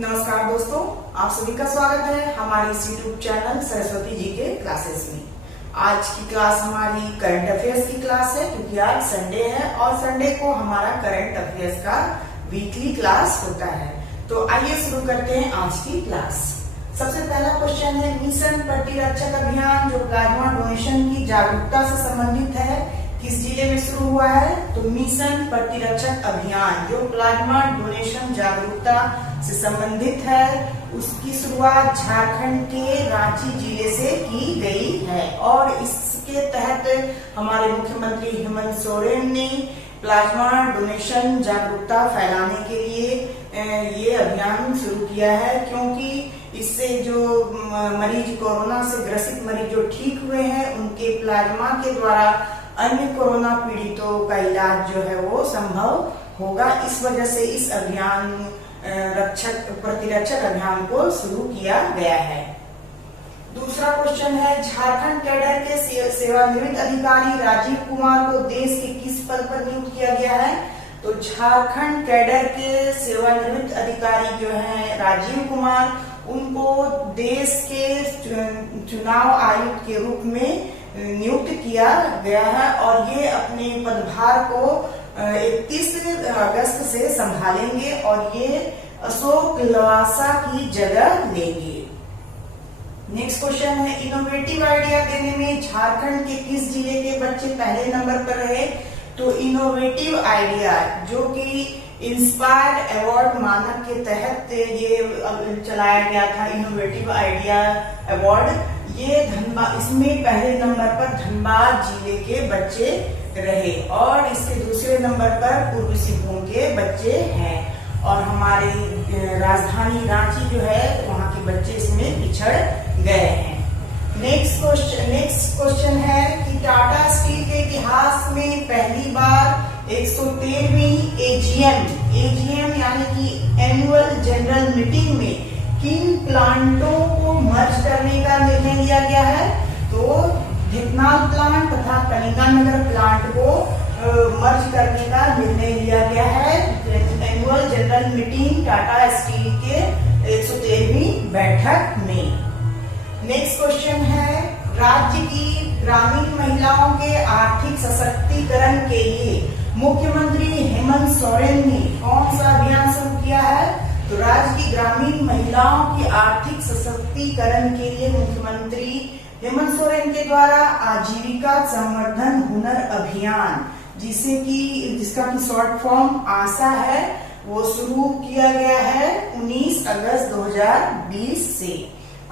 नमस्कार दोस्तों, आप सभी का स्वागत है हमारे इस यूट्यूब चैनल सरस्वती जी के क्लासेस में। आज की क्लास हमारी करंट अफेयर्स की क्लास है, क्योंकि आज संडे है और संडे को हमारा करंट अफेयर्स का वीकली क्लास होता है। तो आइए शुरू करते हैं आज की क्लास। सबसे पहला क्वेश्चन है, मिशन प्रतिरक्षक अभियान जो प्लाज्मा डोनेशन की जागरूकता से संबंधित है, किस जिले में शुरू हुआ है? तो मिशन प्रतिरक्षक अभियान जो प्लाज्मा डोनेशन जागरूकता से संबंधित है, उसकी शुरुआत झारखंड के रांची जिले से की गई है और इसके तहत हमारे मुख्यमंत्री हेमंत सोरेन ने प्लाज्मा डोनेशन जागरूकता फैलाने के लिए ये अभियान शुरू किया है, क्योंकि इससे जो मरीज कोरोना से ग्रसित मरीज जो ठीक हुए हैं, उनके प्लाज्मा के द्वारा अन्य कोरोना पीड़ितों का इलाज जो है वो संभव होगा। इस वजह से इस अभियान प्रतिरक्षक अभियान को शुरू किया गया है। दूसरा क्वेश्चन है, झारखंड कैडर के सेवानिवृत्त अधिकारी राजीव कुमार को देश के किस पद पर नियुक्त किया गया है? तो झारखंड कैडर के सेवानिवृत्त अधिकारी जो है राजीव कुमार, उनको देश के चुनाव आयुक्त के रूप में नियुक्त किया गया है और ये अपने पदभार को 31 अगस्त से संभालेंगे और ये अशोक लवासा की जगह लेंगे। नेक्स्ट क्वेश्चन है, इनोवेटिव आइडिया देने में झारखंड के किस जिले के बच्चे पहले नंबर पर रहे? तो इनोवेटिव आइडिया जो कि इंस्पायर अवार्ड मानक के तहत ये चलाया गया था, इनोवेटिव आइडिया अवार्ड, ये इसमें पहले नंबर पर धनबाद जिले के बच्चे रहे और इसके दूसरे नंबर पर पूर्वी सिंहभूम के बच्चे हैं और हमारी राजधानी रांची जो है वहाँ के बच्चे इसमें पिछड़ गए हैं। नेक्स्ट क्वेश्चन है कि टाटा स्टील के इतिहास में पहली बार 113वीं एजीएम यानी कि एनुअल जनरल मीटिंग में किन प्लांटों को मर्ज करने का निर्णय लिया गया है? तो धिकनाल प्लांट तथा कलिंगानगर प्लांट को मर्ज करने का निर्णय लिया गया है annual general meeting Tata steel के 113वीं बैठक में। नेक्स्ट क्वेश्चन है, राज्य की ग्रामीण महिलाओं के आर्थिक सशक्तिकरण के लिए मुख्यमंत्री हेमंत सोरेन ने कौन सा अभियान शुरू किया है? तो राज्य की ग्रामीण महिलाओं की आर्थिक सशक्तिकरण के लिए मुख्यमंत्री हेमंत सोरेन के द्वारा आजीविका संवर्धन हुनर अभियान जिसका की शॉर्ट फॉर्म आशा है, वो शुरू किया गया है 19 अगस्त 2020 से।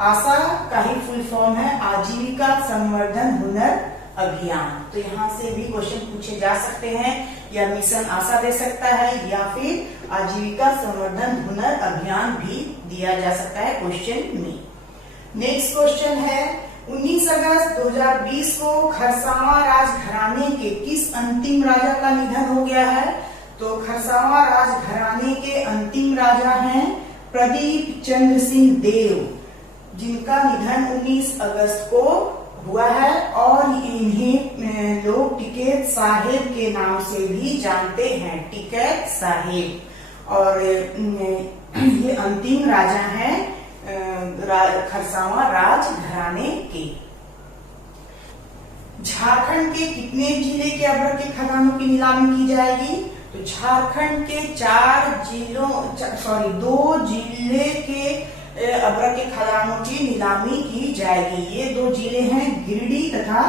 आशा का ही फुल फॉर्म है आजीविका संवर्धन हुनर अभियान। तो यहाँ से भी क्वेश्चन पूछे जा सकते हैं, या मिशन आशा दे सकता है या फिर आजीविका संवर्धन हुनर अभियान भी दिया जा सकता है क्वेश्चन में। नेक्स्ट क्वेश्चन है, 19 अगस्त 2020 को खरसावां राजघराने के किस अंतिम राजा का निधन हो गया है? तो खरसावां राजघराने के अंतिम राजा हैं प्रदीप चंद्र सिंह देव, जिनका निधन 19 अगस्त को हुआ है और इन्हें लोग टिकैत साहेब के नाम से भी जानते हैं, टिकैत साहेब। और ये अंतिम राजा हैं खरसावां राजघराने के। झारखंड के कितने जिले के अभ्र के खदानों की नीलामी की जाएगी? तो झारखंड के 2 जिले के अभ्र के खदानों की नीलामी की जाएगी। ये 2 जिले हैं गिरिडीह तथा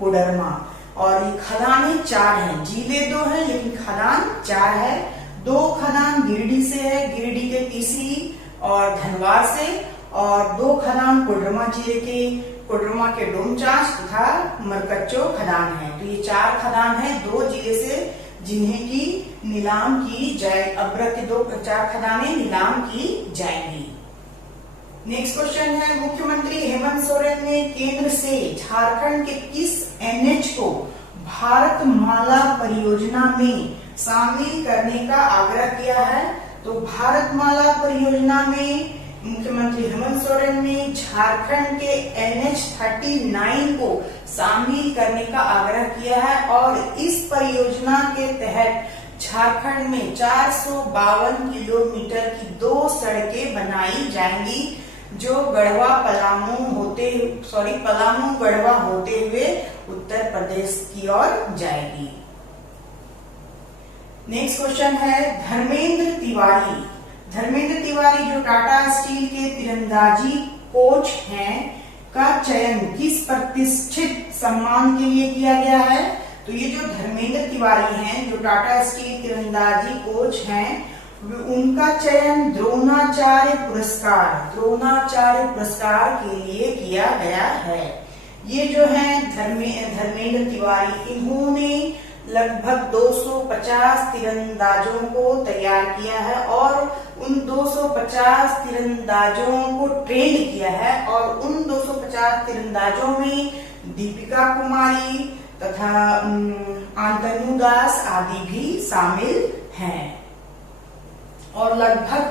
कोडरमा और ये खदानें 4 हैं। जिले 2 हैं लेकिन खदान 4 है। 2 खदान गिरिडीह से है, गिरिडीह के तीसरी और धनबाद से, और 2 खदान कोडरमा जिले के, कोडरमा के डोमचांच तथा मरकच्चो खदान है। तो ये 4 खदान है 2 जिले से जिन्हें की नीलाम की जाए, अभ्र के 4 खदानें नीलाम की जाएंगी। नेक्स्ट क्वेश्चन है, मुख्यमंत्री हेमंत सोरेन ने केंद्र से झारखंड के किस एनएच को भारतमाला परियोजना में शामिल करने का आग्रह किया है? तो भारतमाला परियोजना में मुख्यमंत्री हेमंत सोरेन ने झारखंड के NH 39 को शामिल करने का आग्रह किया है और इस परियोजना के तहत झारखंड में 452 किलोमीटर की 2 सड़कें बनाई जाएंगी जो पलामू गढ़वा होते हुए उत्तर प्रदेश की ओर जाएगी। नेक्स्ट क्वेश्चन है धर्मेंद्र तिवारी जो टाटा स्टील के तीरंदाजी कोच हैं का चयन किस प्रतिष्ठित सम्मान के लिए किया गया है? तो ये जो धर्मेंद्र तिवारी हैं जो टाटा स्टील तीरंदाजी कोच हैं उनका चयन द्रोणाचार्य पुरस्कार के लिए किया गया है। ये जो है धर्मेंद्र तिवारी, इन्होंने लगभग 250 तीरंदाजों को तैयार किया है और उन 250 तीरंदाजों को ट्रेन किया है और उन 250 तीरंदाजों में दीपिका कुमारी तथा आंतनु दास आदि भी शामिल हैं। और लगभग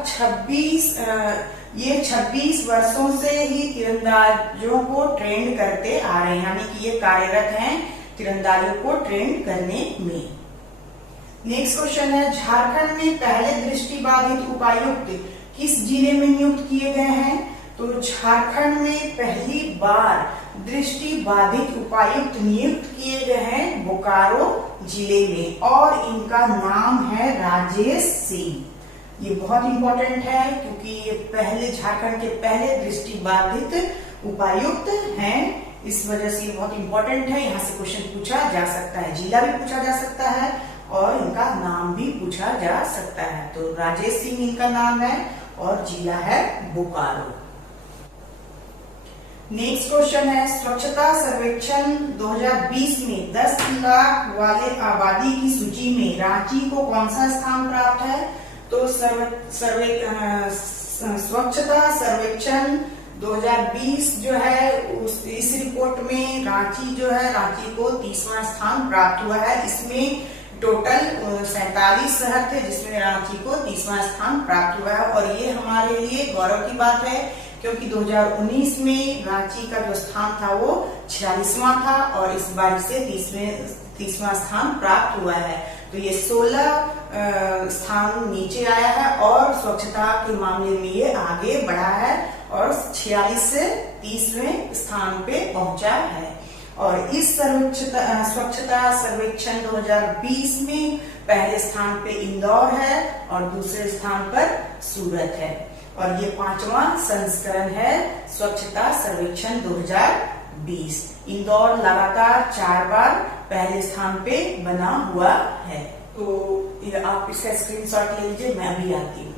26 वर्षों से ही तीरंदाजों को ट्रेन करते आ रहे हैं, यानी कि ये कार्यरत हैं तीरंदाजों को ट्रेन करने में। नेक्स्ट क्वेश्चन है झारखंड में पहले दृष्टिबाधित उपायुक्त किस जिले में नियुक्त किए गए हैं? तो झारखंड में पहली बार दृष्टिबाधित उपायुक्त नियुक्त किए गए हैं बोकारो जिले में और इनका नाम है राजेश सिंह। ये बहुत इंपॉर्टेंट है क्योंकि ये पहले झारखंड के पहले दृष्टिबाधित उपायुक्त हैं, इस वजह से ये बहुत इंपॉर्टेंट है। यहाँ से क्वेश्चन पूछा जा सकता है, जिला भी पूछा जा सकता है और इनका नाम भी पूछा जा सकता है। तो राजेश सिंह इनका नाम है और जिला है बोकारो। नेक्स्ट क्वेश्चन है स्वच्छता सर्वेक्षण 2020 में 10 लाख वाले आबादी की सूची में रांची को कौन सा स्थान प्राप्त है? तो स्वच्छता सर्वेक्षण 2020 जो है इस रिपोर्ट में रांची को 30वां स्थान प्राप्त हुआ है। इसमें टोटल 47 शहर थे जिसमें रांची को 30वां स्थान प्राप्त हुआ है और ये हमारे लिए गौरव की बात है क्योंकि 2019 में रांची का जो स्थान था वो 46वां था और इस बार से 30वां स्थान प्राप्त हुआ है। तो ये 16 स्थान नीचे आया है और स्वच्छता के मामले में ये आगे बढ़ा है और 46 से 30वें स्थान पे पहुंचा है। और इस स्वच्छता सर्वेक्षण 2020 में पहले स्थान पे इंदौर है और दूसरे स्थान पर सूरत है और ये 5वां संस्करण है स्वच्छता सर्वेक्षण 2020। इंदौर लगातार 4 बार पहले स्थान पे बना हुआ है। तो आप इसका स्क्रीनशॉट ले लीजिए, मैं भी आती हूँ।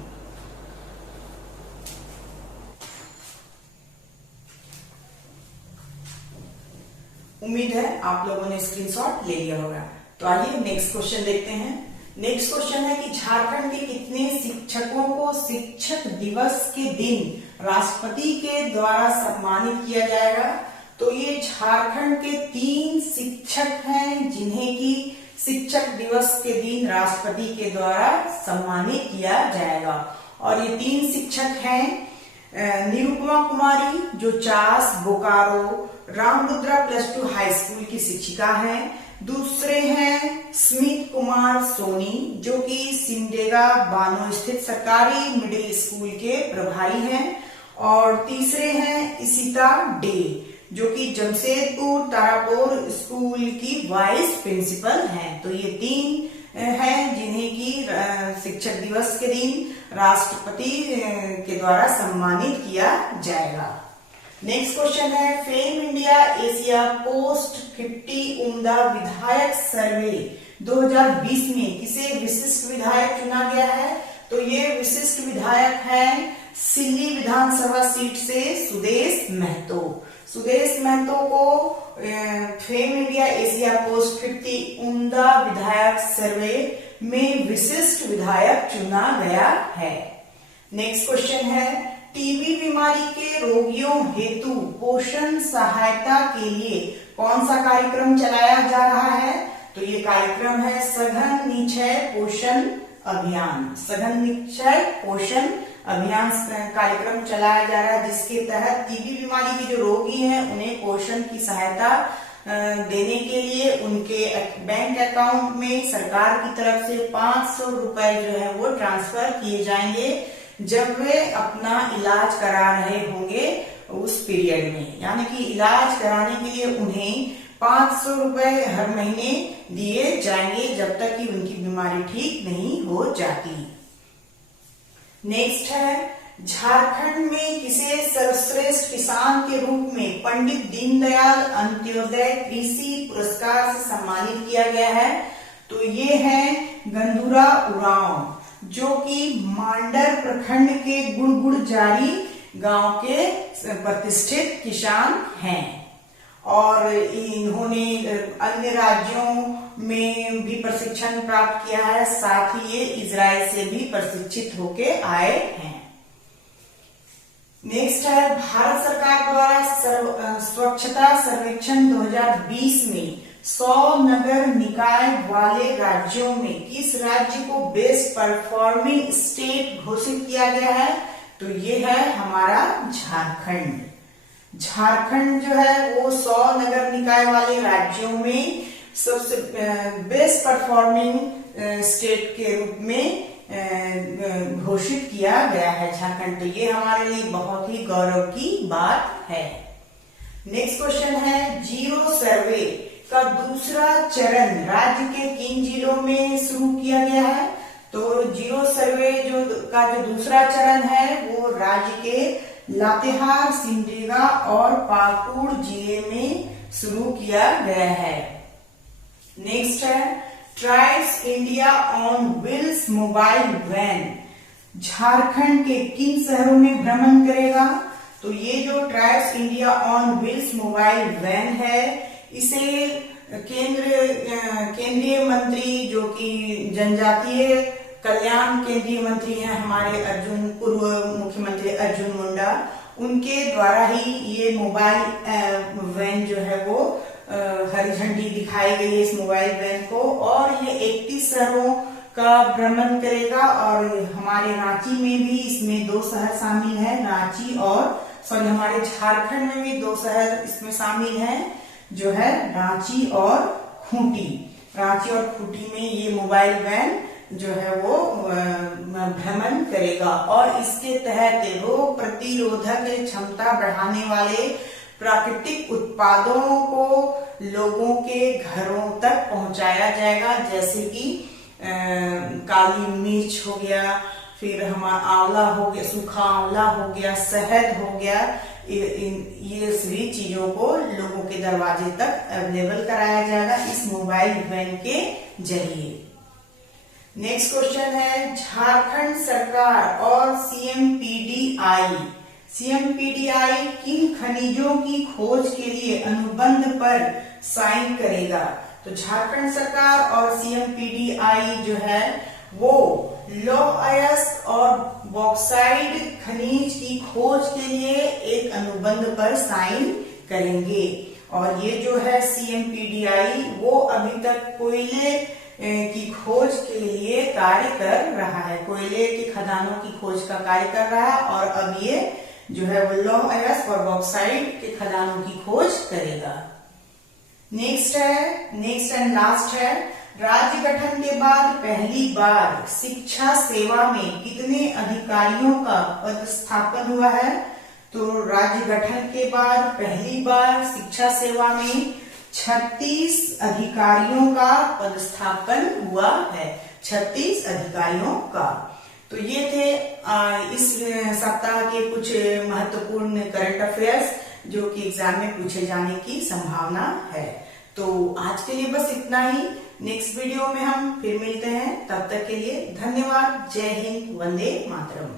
उम्मीद है आप लोगों ने स्क्रीनशॉट ले लिया होगा। तो आइए नेक्स्ट क्वेश्चन देखते हैं। नेक्स्ट क्वेश्चन है कि झारखंड के कितने शिक्षकों को शिक्षक दिवस के दिन राष्ट्रपति के द्वारा सम्मानित किया जाएगा? तो ये झारखंड के 3 शिक्षक हैं जिन्हें की शिक्षक दिवस के दिन राष्ट्रपति के द्वारा सम्मानित किया जाएगा और ये 3 शिक्षक हैं निरुपमा कुमारी जो चास बोकारो रामरुद्रा +2 हाई स्कूल की शिक्षिका हैं। दूसरे हैं स्मित कुमार सोनी जो कि सिमडेगा बानो स्थित सरकारी मिडिल स्कूल के प्रभारी हैं और तीसरे हैं इशिता डे जो कि जमशेदपुर तारापुर स्कूल की वाइस प्रिंसिपल हैं। तो ये 3 हैं जिन्हें की शिक्षक दिवस के दिन राष्ट्रपति के द्वारा सम्मानित किया जाएगा। नेक्स्ट क्वेश्चन है फेम इंडिया एशिया पोस्ट 50 उम्दा विधायक सर्वे 2020 में किसे विशिष्ट विधायक चुना गया है? तो ये विशिष्ट विधायक हैं सिल्ली विधानसभा सीट से सुदेश महतो। सुदेश महतो को फेम इंडिया एशिया पोस्ट 50 उम्दा विधायक सर्वे में विशिष्ट विधायक चुना गया है। नेक्स्ट क्वेश्चन है टीबी बीमारी के रोगियों हेतु पोषण सहायता के लिए कौन सा कार्यक्रम चलाया जा रहा है? तो ये कार्यक्रम है सघन निक्षय पोषण अभियान। सघन निक्षय पोषण अभियान कार्यक्रम चलाया जा रहा है जिसके तहत टीबी बीमारी के जो रोगी हैं उन्हें पोषण की सहायता देने के लिए उनके बैंक अकाउंट में सरकार की तरफ से 500 रुपए जो है वो ट्रांसफर किए जाएंगे जब वे अपना इलाज करा रहे होंगे उस पीरियड में। यानी कि इलाज कराने के लिए उन्हें 500 रुपए हर महीने दिए जाएंगे जब तक कि उनकी बीमारी ठीक नहीं हो जाती। नेक्स्ट है, झारखंड में किसे सर्वश्रेष्ठ किसान के रूप में पंडित दीनदयाल अंत्योदय कृषि पुरस्कार से सम्मानित किया गया है? तो ये है गंदूरा उरांव, जो कि मांडर प्रखंड के गुड़गुड़जारी गांव के प्रतिष्ठित किसान हैं और इन्होंने अन्य राज्यों में भी प्रशिक्षण प्राप्त किया है, साथ ही ये इजराइल से भी प्रशिक्षित होके आए हैं। नेक्स्ट है, भारत सरकार द्वारा स्वच्छता सर्वेक्षण 2020 में 100 नगर निकाय वाले राज्यों में किस राज्य को बेस्ट परफॉर्मिंग स्टेट घोषित किया गया है? तो ये है हमारा झारखंड। झारखंड जो है वो 100 नगर निकाय वाले राज्यों में सबसे बेस्ट परफॉर्मिंग स्टेट के रूप में घोषित किया गया है झारखंड। तो ये हमारे लिए बहुत ही गौरव की बात है। नेक्स्ट क्वेश्चन है, जीरो सर्वे का दूसरा चरण राज्य के किन जिलों में शुरू किया गया है? तो जीरो सर्वे जो दूसरा चरण है वो राज्य के लातेहार, सिमडेगा और पाकुड़ जिले में शुरू किया गया है। नेक्स्ट है, tribes India on wheels mobile van Jharkhand के किन शहरों में भ्रमण करेगा? तो ये जो tribes India on wheels mobile van है, इसे केंद्रीय मंत्री जो कि जनजातीय कल्याण केंद्रीय मंत्री हैं हमारे पूर्व मुख्यमंत्री अर्जुन मुंडा, उनके द्वारा ही ये मोबाइल वैन जो है वो हरी झंडी दिखाई गई है इस मोबाइल वैन को, और ये 31 शहरों का भ्रमण करेगा। और हमारे रांची में भी इसमें 2 शहर शामिल है, रांची और हमारे झारखंड में भी 2 शहर इसमें शामिल हैं, जो है रांची और खूंटी। रांची और खूंटी में ये मोबाइल वैन जो है वो भ्रमण करेगा और इसके तहत रोग प्रतिरोधक क्षमता बढ़ाने वाले प्राकृतिक उत्पादों को लोगों के घरों तक पहुंचाया जाएगा, जैसे कि काली मिर्च हो गया, फिर हमारा आंवला हो गया, सूखा आंवला हो गया, शहद हो गया, ये सभी चीजों को लोगों के दरवाजे तक अवेलेबल कराया जाएगा इस मोबाइल वैन के जरिए। नेक्स्ट क्वेश्चन है, झारखंड सरकार और सीएमपीडीआई किन खनिजों की खोज के लिए अनुबंध पर साइन करेगा? तो झारखंड सरकार और सीएमपीडीआई जो है वो लौह अयस्क और बॉक्साइड खनिज की खोज के लिए एक अनुबंध पर साइन करेंगे। और ये जो है सीएमपीडीआई वो अभी तक कोयले की खोज के लिए कार्य कर रहा है, कोयले की खदानों की खोज का कार्य कर रहा है, और अब ये जो है वो लौह अयस्क और बॉक्साइड के खदानों की खोज करेगा। नेक्स्ट एंड लास्ट है, राज्य गठन के बाद पहली बार शिक्षा सेवा में कितने अधिकारियों का पदस्थापन हुआ है? तो राज्य गठन के बाद पहली बार शिक्षा सेवा में 36 अधिकारियों का पदस्थापन हुआ है, 36 अधिकारियों का। तो ये थे इस सप्ताह के कुछ महत्वपूर्ण करंट अफेयर्स जो कि एग्जाम में पूछे जाने की संभावना है। तो आज के लिए बस इतना ही। नेक्स्ट वीडियो में हम फिर मिलते हैं, तब तक के लिए धन्यवाद। जय हिंद, वंदे मातरम।